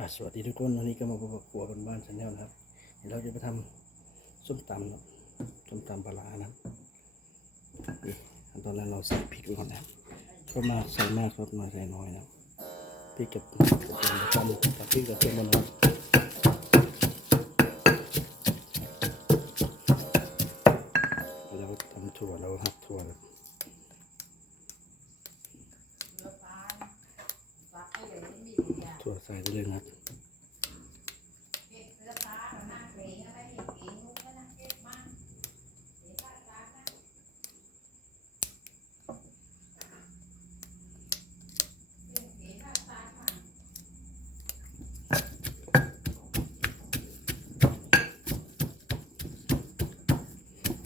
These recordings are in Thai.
อะสวัสดีทุกคนวันนี้ก็มาพบกับครัวบนบ้านชาแนลนะครับเดี๋ยวเราจะไปทำส้มตำนะส้มตำปลานะครับนี่ขั้นตอนแรกเราใส่พริกก่อนนะครับชอบมาใส่มากชอบน้อยใส่น้อยนะครับพริกกับกระเทียมตำกับพริกกับเทียมมัน ด้เลยนะครับ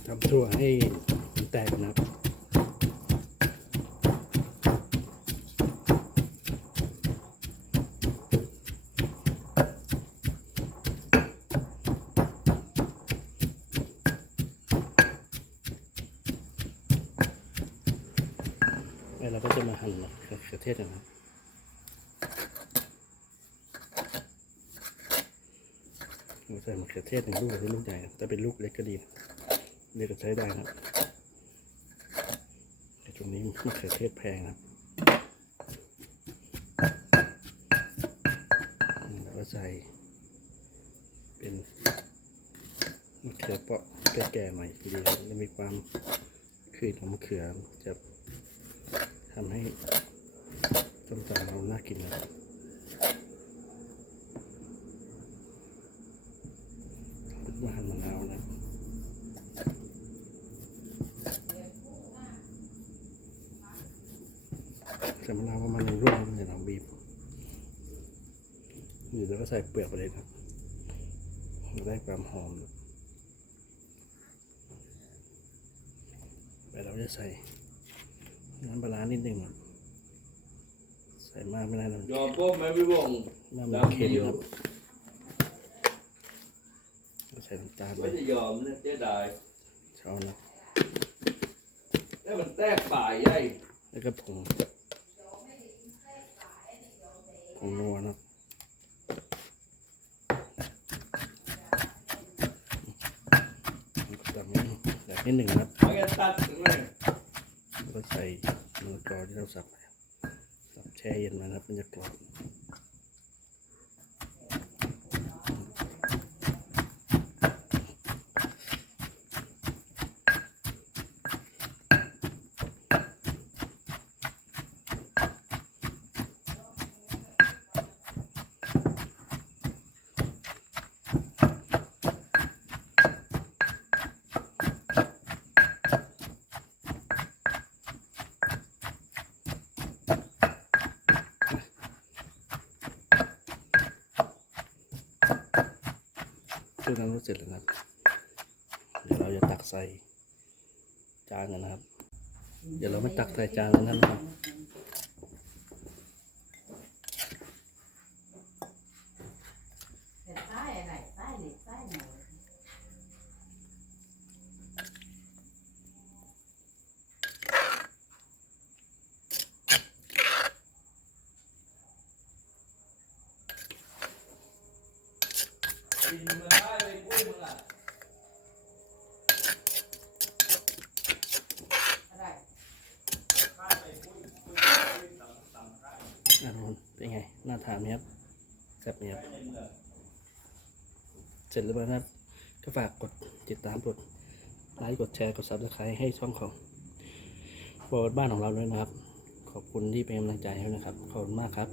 ทำถั่วให้มันแตกนะครับ แล้วเราก็จะมาหั่นมะเขือเทศนะครับเราใส่มะเขือเทศหนึ่งลูกเป็นลูกใหญ่นะแต่เป็นลูกเล็กก็ดีเล็กก็ใช้ได้นะครับในช่วงนี้มะเขือเทศแพงนะครับอืมแล้วก็ใส่เป็นมะเขือเปาะแก่ๆหน่อยดีครับจะมีความคืนของมะเขือจะ ทำให้ต้มตำเราน่ากินนะครับมาหั่นมะนาวนะใส่มะนาวประมาณหนึ่งลูกเดี๋ยเราบีบอยู่แล้วก็ใส่เปลือกไปเลยครับจะได้ความหอมไปเราจะใส่ น้ำปลาร้านิดหนึ่งครับใส่มากไม่ได้นะยอมป้มไหมพี่วงน้ำมันเค็มครับใส่น้ำตาลไปไม่จะยอมนะเจ๊ดายช้อนนะแล้วมันแตกป่ายใหญ่แล้วก็ผงผงนัวนะครับตามนี้แบบนิดหนึ่งนะครับไม่งั้นตัดถึงเลยแล้ว ก็ใส่มะละกอที่เราสับไปสับแช่เย็นมานะครับมันจะกรอบ เครื่องน้ำรสเสร็จแล้วครับ เดี๋ยวเราจะตักใส่จานกันนะครับ เดี๋ยวเรามาตักใส่จานกันนะครับกินมาได้เลย นั่นเป็นไง น่าทานไหมครับแซ่บไหมครับ เสร็จแล้วนะครับ ก็ฝากกดติดตามกดไลค์ กดแชร์ กดซับสไครต์ให้ช่องของบอดบ้านของเราด้วยนะครับ ขอบคุณที่เป็นกำลังใจให้นะครับ ขอบคุณมากครับ